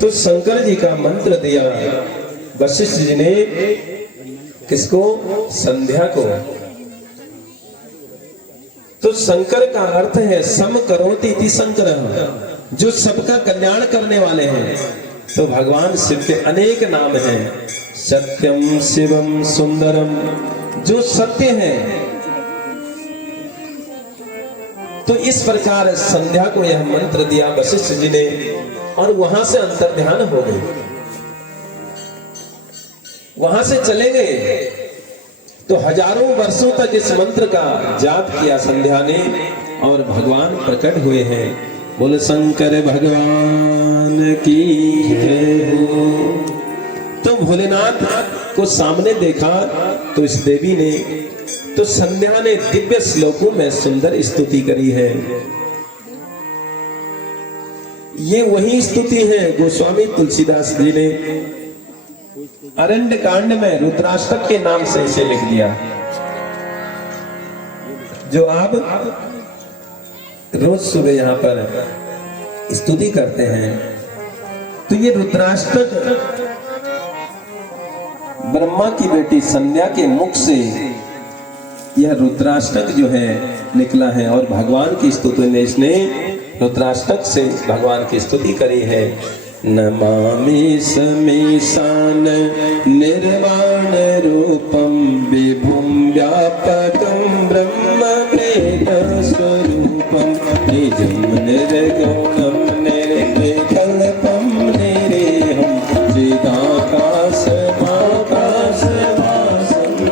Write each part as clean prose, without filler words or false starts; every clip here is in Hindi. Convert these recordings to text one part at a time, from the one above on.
तो शंकर जी का मंत्र दिया वशिष्ठ जी ने, किसको? संध्या को। तो शंकर का अर्थ है सम करोति इति शंकर, जो सबका कल्याण करने वाले हैं। तो भगवान शिव के अनेक नाम हैं, सत्यम शिवम सुंदरम, जो सत्य है। तो इस प्रकार संध्या को यह मंत्र दिया वशिष्ठ जी ने, और वहां से अंतर्ध्यान हो गए, वहां से चले गए। तो हजारों वर्षों तक इस मंत्र का जाप किया संध्या ने, और भगवान प्रकट हुए हैं। बोले शंकर भगवान की जय हो। तो भोलेनाथ को सामने देखा तो इस देवी ने, तो संध्या ने दिव्य श्लोकों में सुंदर स्तुति करी है। ये वही स्तुति है गोस्वामी तुलसीदास जी ने अरण्य कांड में रुद्राष्टक के नाम से इसे लिख दिया, जो आप रोज सुबह यहाँ पर स्तुति करते हैं। तो ये रुद्राष्टक ब्रह्मा की बेटी संध्या के मुख से यह रुद्राष्टक जो है निकला है, और भगवान की स्तुति ने इसने रुद्राष्टक से भगवान की स्तुति करी है। नमामि समीशान निर्वाण रूपम विभुम व्यापकम ब्रह्म वेद स्वरूपम निजम निर्गुणम निर्विकल्पम निरेहम चिदाकाशमाकाशवासं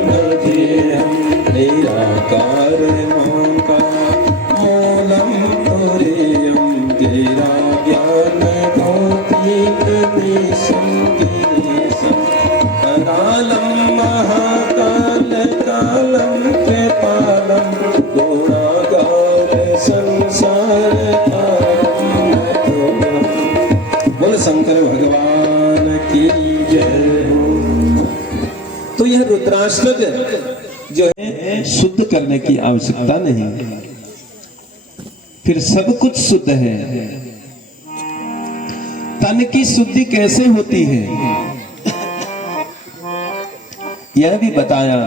भजेहं निराकारं मूलं तुरीयं गिराज्ञान अनालं महाकाल कालं कृपालं गुणागार संसार बोल शंकर भगवान की जय हो। तो यह रुद्राष्टक जो है शुद्ध करने की आवश्यकता नहीं, फिर सब कुछ शुद्ध है। तन की शुद्धि कैसे होती है यह भी बताया।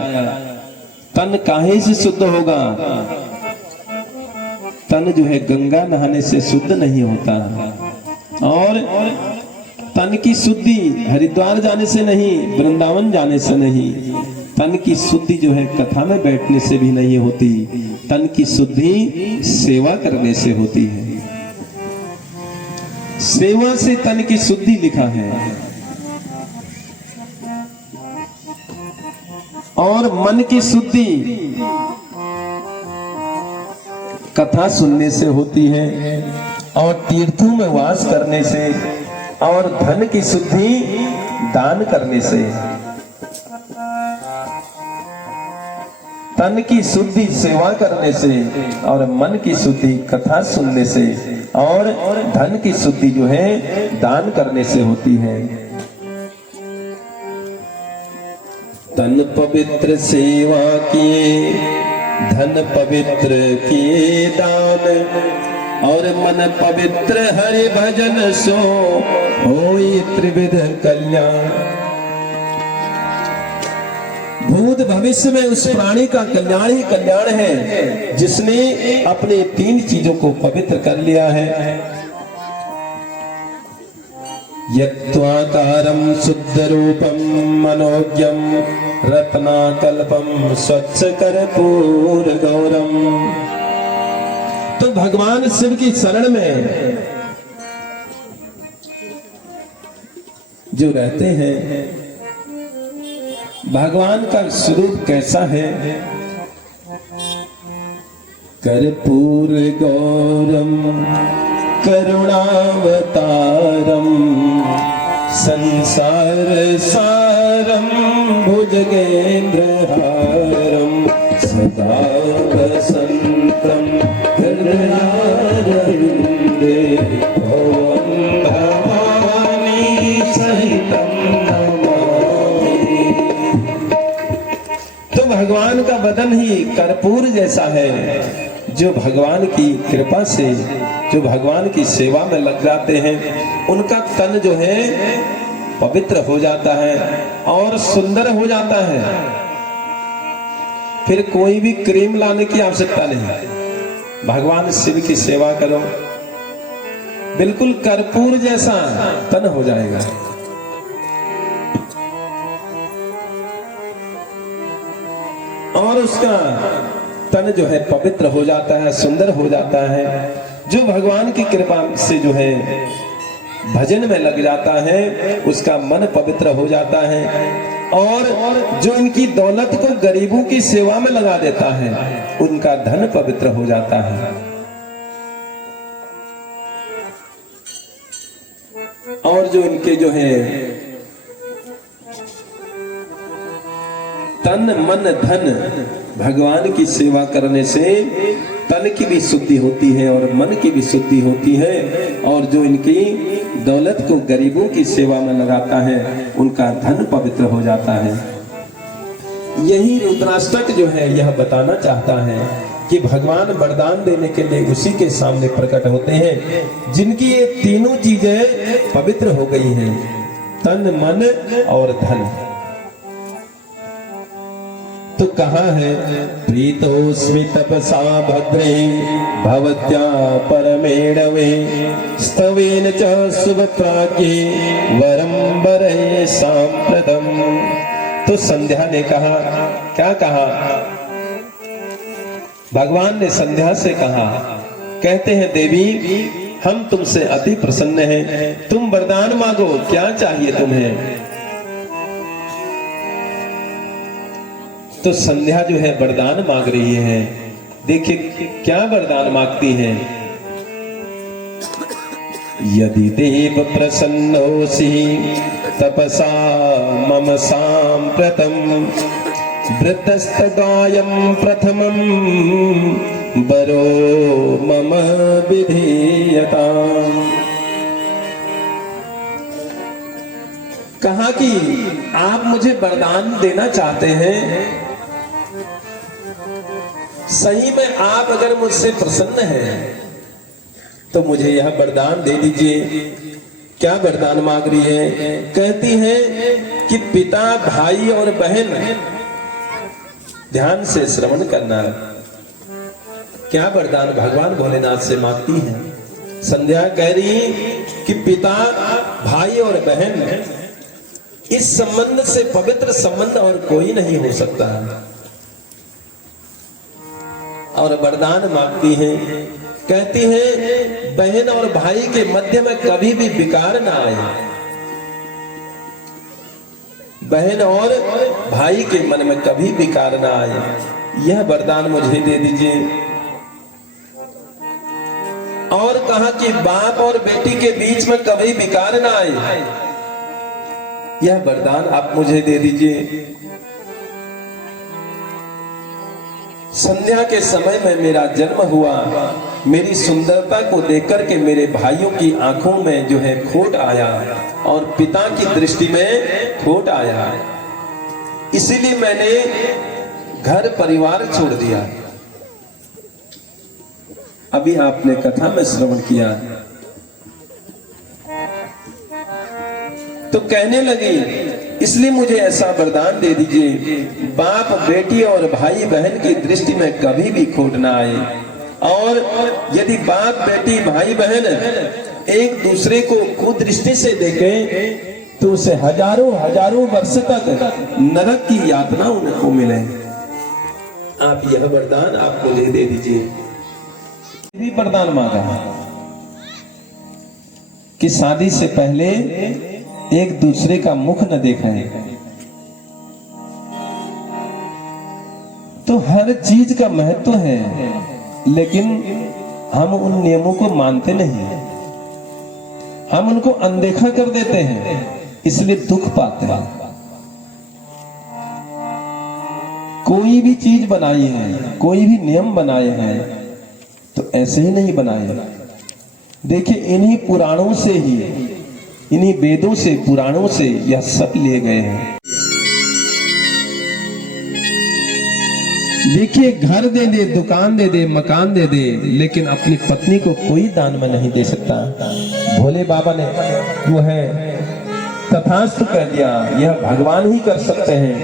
तन काहे से शुद्ध होगा? तन जो है गंगा नहाने से शुद्ध नहीं होता, और तन की शुद्धि हरिद्वार जाने से नहीं, वृंदावन जाने से नहीं। तन की शुद्धि जो है कथा में बैठने से भी नहीं होती, तन की शुद्धि सेवा करने से होती है। सेवा से तन की शुद्धि लिखा है, और मन की शुद्धि कथा सुनने से होती है, और तीर्थों में वास करने से, और धन की शुद्धि दान करने से। तन की शुद्धि सेवा करने से, और मन की शुद्धि कथा सुनने से, और धन की शुद्धि जो है दान करने से होती है। तन पवित्र सेवा किए, धन पवित्र किए दान, और मन पवित्र हरि भजन सो होई त्रिविध कल्याण। भूत भविष्य में उस प्राणी का कल्याण ही कल्याण है जिसने अपने तीन चीजों को पवित्र कर लिया है। यत्वाकारं शुद्ध रूपम मनोज्ञम रत्नाकल्पम स्वच्छ कर्पूर गौरम भगवान शिव की शरण में जो रहते हैं, भगवान का स्वरूप कैसा है? कर्पूर गौरम करुणावतारम संसार सारम भुजगेंद्रहारम सदा वसंतम हृदयारविंदे भवं भवानी सहितं नमामि। तो भगवान का बदन ही कर्पूर जैसा है। जो भगवान की कृपा से, जो भगवान की सेवा में लग जाते हैं, उनका तन जो है पवित्र हो जाता है और सुंदर हो जाता है। फिर कोई भी क्रीम लाने की आवश्यकता नहीं। भगवान शिव की सेवा करो, बिल्कुल कर्पूर जैसा तन हो जाएगा। और उसका तन जो है पवित्र हो जाता है, सुंदर हो जाता है। जो भगवान की कृपा से जो है भजन में लग जाता है, उसका मन पवित्र हो जाता है। और जो इनकी दौलत को गरीबों की सेवा में लगा देता है, उनका धन पवित्र हो जाता है। और जो इनके जो है तन मन धन भगवान की सेवा करने से तन की भी शुद्धि होती है और मन की भी शुद्धि होती है। और जो इनकी दौलत को गरीबों की सेवा में लगाता है, उनका धन पवित्र हो जाता है। यही रुद्राष्टक जो है यह बताना चाहता है कि भगवान वरदान देने के लिए उसी के सामने प्रकट होते हैं जिनकी ये तीनों चीजें पवित्र हो गई हैं, तन मन और धन। तो कहाँ है? प्रीतोस्मि तपसा भद्रे भवत्या परमेणवे स्तवेन च शुभप्राज्ञे वरं वरे सांप्रतम। तो संध्या ने कहा, क्या कहा? भगवान ने संध्या से कहा, कहते हैं देवी हम तुमसे अति प्रसन्न हैं, तुम वरदान मांगो, क्या चाहिए तुम्हें? तो संध्या जो है वरदान मांग रही है। देखिए क्या वरदान मांगती हैं। यदि देव प्रसन्नोसि तपसा मम सांप्रतम वृद्धस्तगायं प्रथमं वरो मम विधीयताम्। कहा कि आप मुझे वरदान देना चाहते हैं, सही में आप अगर मुझसे प्रसन्न हैं तो मुझे यह वरदान दे दीजिए। क्या वरदान मांग रही है? कहती है कि पिता भाई और बहन, ध्यान से श्रवण करना, क्या वरदान भगवान भोलेनाथ से मांगती है। संध्या कह रही कि पिता भाई और बहन, इस संबंध से पवित्र संबंध और कोई नहीं हो सकता। और वरदान मांगती हैं, कहती हैं बहन और भाई के मध्य में कभी भी विकार ना आए। बहन और भाई के मन में कभी विकार ना आए, यह वरदान मुझे दे दीजिए। और कहा कि बाप और बेटी के बीच में कभी विकार ना आए, यह वरदान आप मुझे दे दीजिए। संध्या के समय में मेरा जन्म हुआ, मेरी सुंदरता को देखकर के मेरे भाइयों की आंखों में जो है खोट आया और पिता की दृष्टि में खोट आया, इसीलिए मैंने घर परिवार छोड़ दिया। अभी आपने कथा में श्रवण किया तो कहने लगी, इसलिए मुझे ऐसा वरदान दे दीजिए, बाप बेटी और भाई बहन की दृष्टि में कभी भी खोट ना आए। और यदि बाप बेटी भाई बहन एक दूसरे को कुदृष्टि से देखें तो उसे हजारों हजारों वर्ष तक नरक की यातना उनको मिले। आप यह वरदान आप मुझे दे दीजिए। भी वरदान मांगा कि शादी से पहले एक दूसरे का मुख न देखें। तो हर चीज का महत्व है, लेकिन हम उन नियमों को मानते नहीं, हम उनको अनदेखा कर देते हैं, इसलिए दुख पाते हैं। कोई भी चीज बनाई है, कोई भी नियम बनाए हैं, तो ऐसे ही नहीं बनाए। देखिए, इन्हीं पुराणों से ही, इन्हीं वेदों से, पुराणों से यह सब लिए गए हैं। देखिए, घर दे दे, दुकान दे दे, मकान दे दे, लेकिन अपनी पत्नी को कोई दान में नहीं दे सकता। भोले बाबा ने जो है तथास्तु कह दिया, यह भगवान ही कर सकते हैं।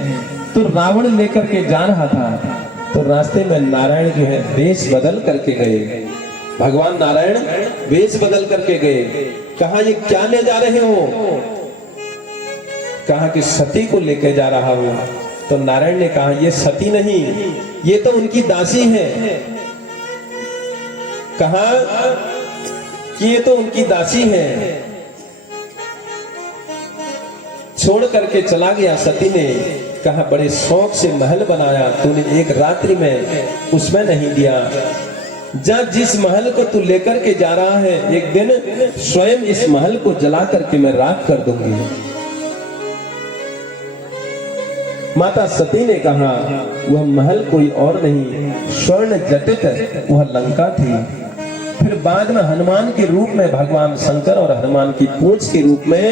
तो रावण लेकर के जा रहा था, तो रास्ते में नारायण जो है वेश बदल करके गए। भगवान नारायण वेश बदल करके गए। कहा, ये क्या ले जा रहे हो? कहा कि सती को लेके जा रहा हूं। तो नारायण ने कहा, ये सती नहीं, ये तो उनकी दासी है। कहा कि ये तो उनकी दासी है। छोड़ करके चला गया। सती ने कहा, बड़े शौक से महल बनाया, तूने एक रात्रि में उसमें नहीं दिया। जा, जिस महल को तू लेकर के जा रहा है, एक दिन स्वयं इस महल को जला करके मैं राख कर दूंगी। माता सती ने कहा, वह महल कोई और नहीं, स्वर्ण जटित वह लंका थी। फिर बाद में हनुमान के रूप में भगवान शंकर और हनुमान की पूंछ के रूप में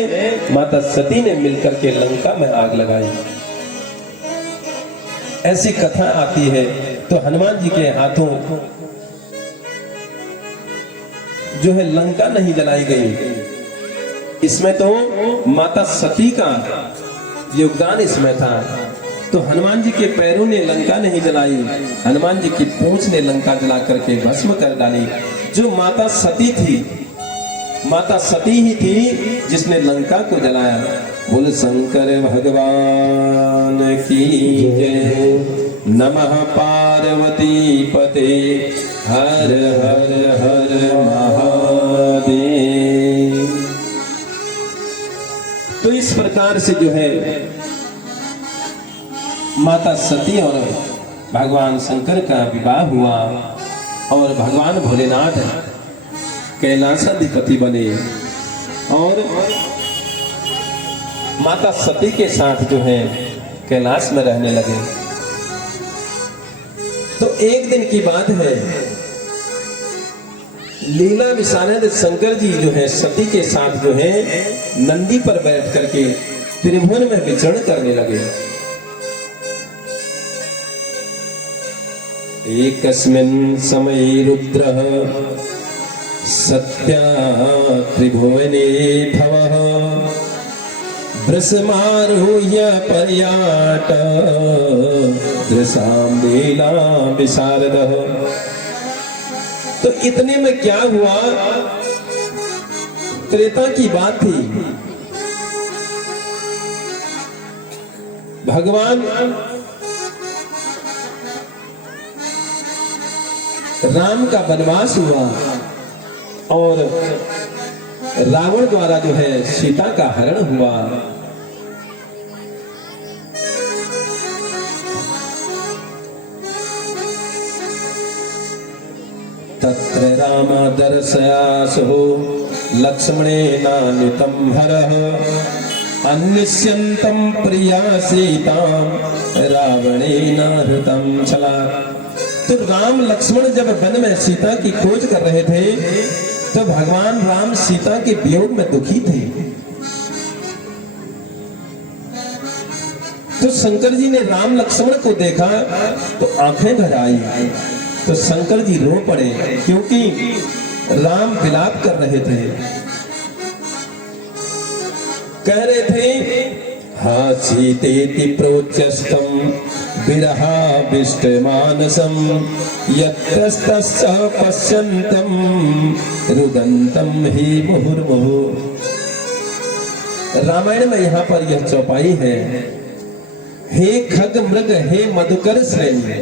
माता सती ने मिलकर के लंका में आग लगाई। ऐसी कथा आती है। तो हनुमान जी के हाथों जो है लंका नहीं जलाई गई, इसमें तो माता सती का योगदान इसमें था। तो हनुमान जी के पैरों ने लंका नहीं जलाई, हनुमान जी की पूंछ ने लंका जला करके भस्म कर डाली। जो माता सती थी, माता सती ही थी जिसने लंका को जलाया। बोल शंकर भगवान की जय। नमः पार्वती पते हर हर हर महादेव। तो इस प्रकार से जो है माता सती और भगवान शंकर का विवाह हुआ और भगवान भोलेनाथ कैलाशाधिपति बने और माता सती के साथ जो है कैलाश में रहने लगे। तो एक दिन की बात है, लीला विशानंद शंकर जी जो है सती के साथ जो है नंदी पर बैठ करके त्रिभुवन में विचरण करने लगे। एकस्मिन् समये रुद्रः सत्या त्रिभुवने भवः वृषमारूह्य पर्याट दृशां लीला विशारदः। तो इतने में क्या हुआ, त्रेता की बात थी। भगवान राम का वनवास हुआ और रावण द्वारा जो है सीता का हरण हुआ। तत्र राम दर्शयासो लक्ष्मणेनान्वितं हरः अन्विष्यन्तं प्रिया सीतां रावणेन हृतं छला। तो राम लक्ष्मण जब वन में सीता की खोज कर रहे थे, तो भगवान राम सीता के वियोग में दुखी थे। तो शंकर जी ने राम लक्ष्मण को देखा तो आंखें भर आई। तो शंकर जी रो पड़े, क्योंकि राम विलाप कर रहे थे, कह रहे थे, हासीतेति प्रोच्यस्तम विरहाविष्टमानसं यत्तस्तस्य पश्यन्तं रुदन्तं हि मुहुर्मुहुः। रामायण में यहाँ पर यह चौपाई है, हे खग मृग हे मधुकर श्रेणी।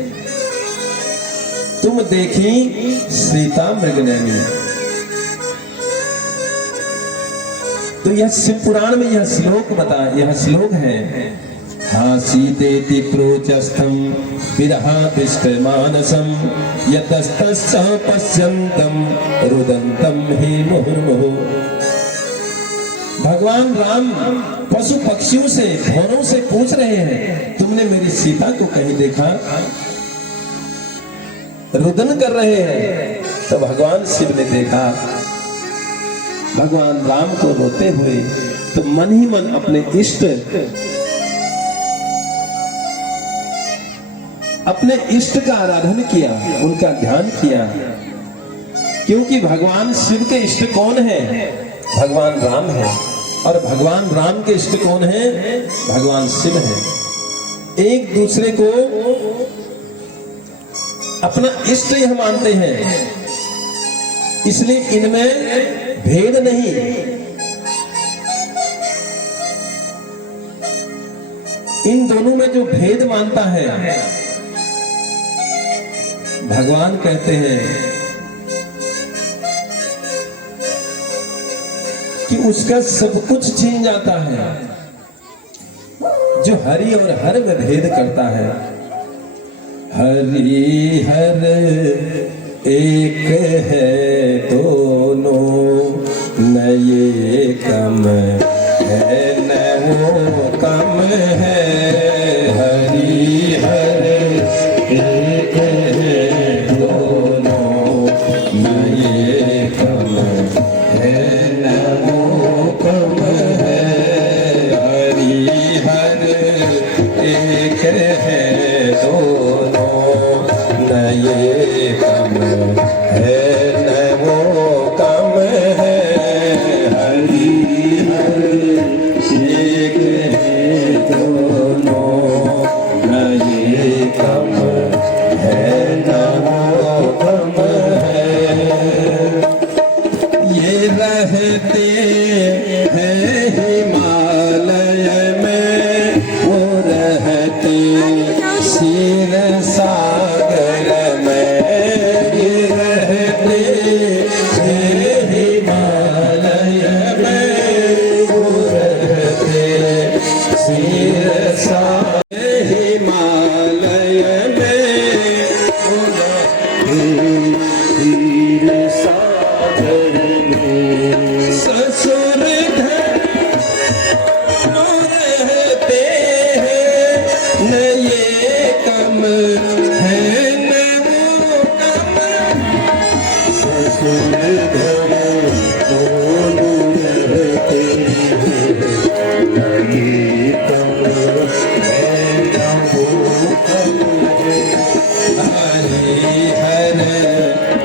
तुम देखी सीता मृगनयनी। तो यह शिव पुराण में यह श्लोक है। हाँ सीतेति प्रोचस्थम विरहादिष्टमानसम यतस्तस्य पश्यन्तं रुदन्तं हि मुहुर्मुहुः। भगवान राम पशु पक्षियों से, घोड़ों से पूछ रहे हैं, तुमने मेरी सीता को कहीं देखा? रुदन कर रहे हैं। तो भगवान शिव ने देखा भगवान राम को रोते हुए, तो मन ही मन अपने इष्ट का आराधन किया, उनका ध्यान किया। क्योंकि भगवान शिव के इष्ट कौन है? भगवान राम है। और भगवान राम के इष्ट कौन है? भगवान शिव है। एक दूसरे को अपना इष्ट यह मानते हैं, इसलिए इनमें भेद नहीं। इन दोनों में जो भेद मानता है, भगवान कहते हैं कि उसका सब कुछ छीन जाता है। जो हरि और हर में भेद करता है, हरि हर एक है दोनों, न ये कम है न वो कम है। हरि हर एक है दोनों, न ये कम है न वो कम है। हरि हर एक है दोनों, न ये कम है न वो कम है। हरि हर एक है दोनों, न ये कम है न वो कम है। ये रहते हैं हिमालय में, वो रहते क्षीर सागर में। ये रहते हैं हिमालय में, वो रहते क्षीर सागर। हिमालय में वो रहते क्षीर सागर में। ससुर घर रहते हैं, न ये कम है न वो कम। ससुर घर दोनों रहते हैं, न ये कम है न वो कम है। हरि हर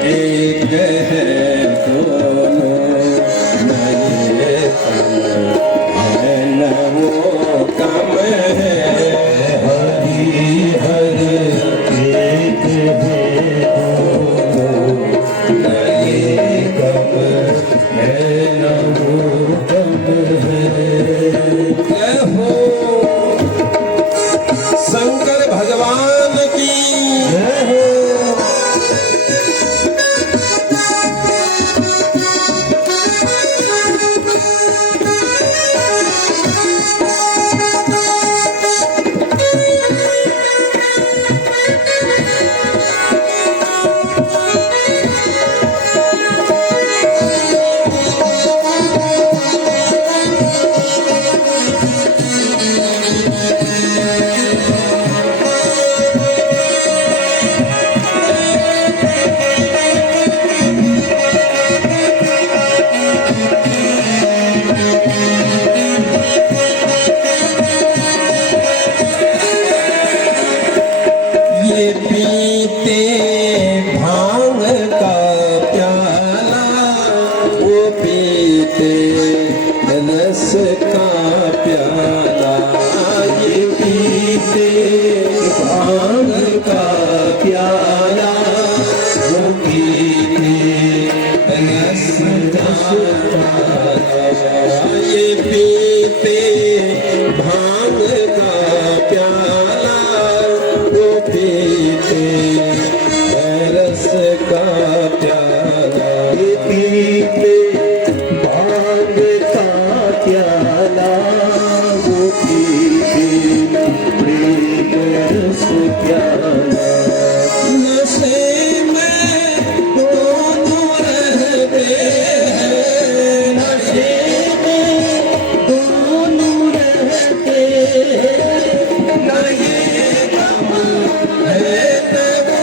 एक है दोनों, न ये कम है न वो कम है। हरि हर एक है दोनों, न ये कम है न वो कम है। जय हो शंकर भगवान की जय हो। ये पीते भांग का प्याला, वो पीते रस का प्याला। ये पीते भांग का प्याला, वो पीते रस का प्याला। ये पीते भांग का प्याला, वो पीते रस प्याला, पीते भांग का प्याला, वो पीते प्रेम रस प्याला। नशे में दोनों रहते हैं, नशे में दोनों रहते हैं, न ये गम है न वो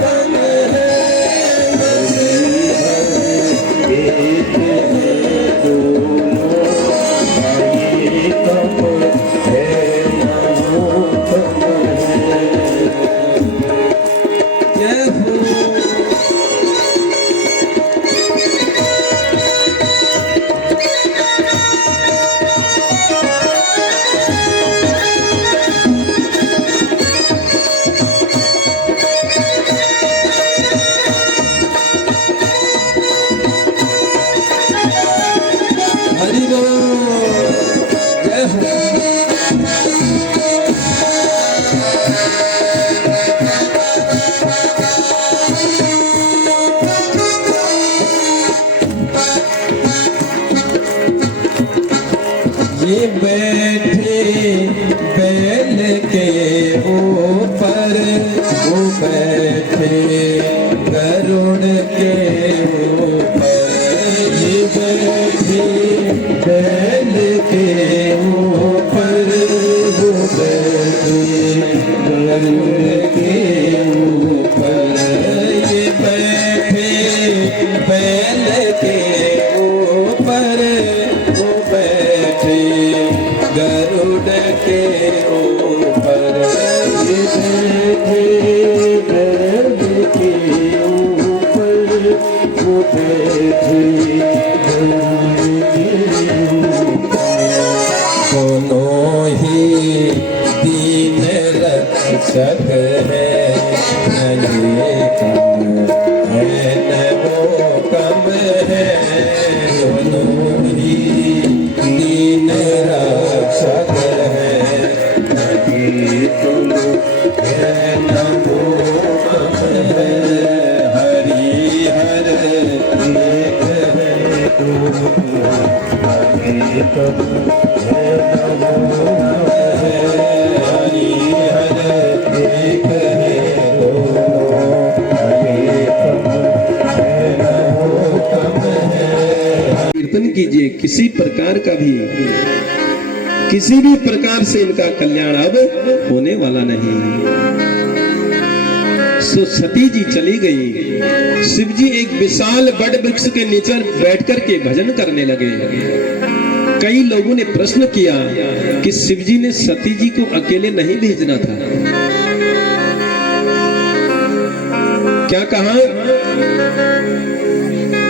गम है, नशे एक है दोनों, न ये कम है न वो कम है। जय हो। हरि बोल, जय हो। ये बैठे बैल के ऊपर, वो बैठे गरुड़ के ऊपर, ये बैठे बैल के ऊपर, वो बैठे गरुड़ के ऊपर। ये बैठे बैल के ऊपर, वो बैठे गरुड़ के ऊपर, ये बैठे बैल के ऊपर, वो बैठे गरुड़ के ऊपर। दोनों ही दीन रक्षक है, न ये कम है न वो कम है, दोनों ही दीन रक्षक है, न ये कम है न वो कम है। हरि हर एक है दोनों, न ये कम है न वो कम है। हरि हर एक है दोनों, न ये कम है न वो कम है। कीर्तन कीजिए, किसी प्रकार का भी, किसी भी प्रकार से इनका कल्याण अब होने वाला नहीं। सो सती जी चली गई, शिव जी एक विशाल बड़ वृक्ष के नीचे बैठ कर के भजन करने लगे। कई लोगों ने प्रश्न किया कि शिव जी ने सती जी को अकेले नहीं भेजना था। क्या कहा?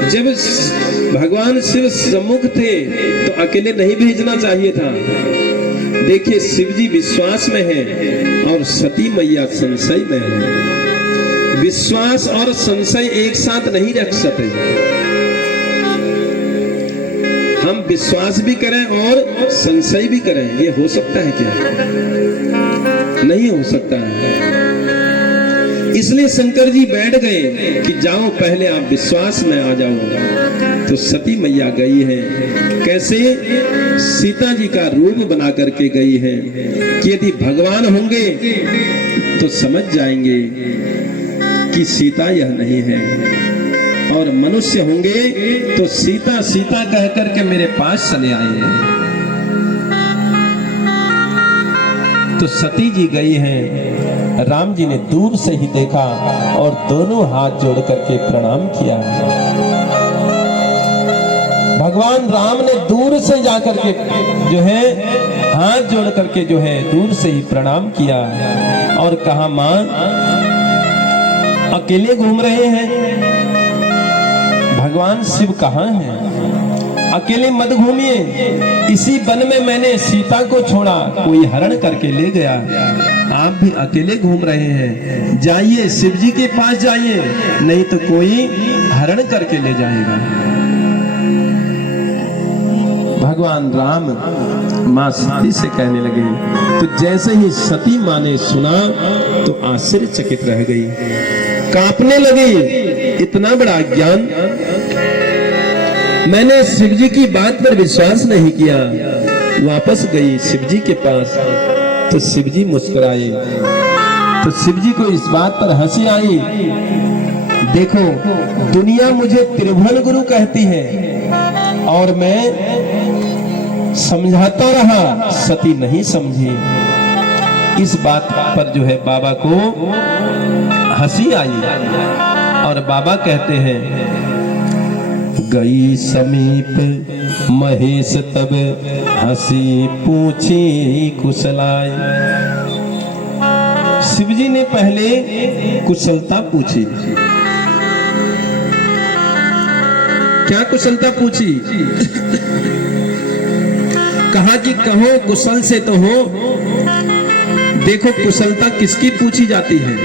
जब भगवान शिव सम्मुख थे तो अकेले नहीं भेजना चाहिए था। देखिए, शिव जी विश्वास में है और सती मैया संशय में है। विश्वास और संशय एक साथ नहीं रख सकते। हम विश्वास भी करें और संशय भी करें, ये हो सकता है क्या? नहीं हो सकता है। इसलिए शंकर जी बैठ गए कि जाओ, पहले आप विश्वास में आ जाओ। तो सती मैया गई है। कैसे? सीता जी का रूप बना करके गई है कि यदि भगवान होंगे तो समझ जाएंगे कि सीता यह नहीं है, और मनुष्य होंगे तो सीता सीता कह करके मेरे पास चले आए। तो सती जी गई हैं, राम जी ने दूर से ही देखा और दोनों हाथ जोड़ करके प्रणाम किया। भगवान राम ने दूर से जाकर के जो है हाथ जोड़ करके जो है दूर से ही प्रणाम किया और कहा, मां अकेले घूम रहे हैं, भगवान शिव कहाँ हैं? अकेले मत घूमिए। इसी वन में मैंने सीता को छोड़ा, कोई हरण करके ले गया। आप भी अकेले घूम रहे हैं, जाइए शिव जी के पास जाइए, नहीं तो कोई हरण करके ले जाएगा। भगवान राम मां सती से कहने लगे। तो जैसे ही सती मां ने सुना तो आश्चर्यचकित रह गई, कांपने लगी। इतना बड़ा ज्ञान। मैंने शिव जी की बात पर विश्वास नहीं किया। वापस गई शिव जी के पास तो शिव जी मुस्कुराए। तो शिव जी को इस बात पर हंसी आई। देखो, दुनिया मुझे त्रिभुवन गुरु कहती है और मैं समझाता रहा, सती नहीं समझी। इस बात पर जो है बाबा को हंसी आई और बाबा कहते हैं, गई समीप महेश तब हंसी पूछी कुशलाई। शिवजी ने पहले कुशलता पूछी। क्या कुशलता पूछी? कहा कि कहो कुशल से तो हो। देखो, कुशलता किसकी पूछी जाती है?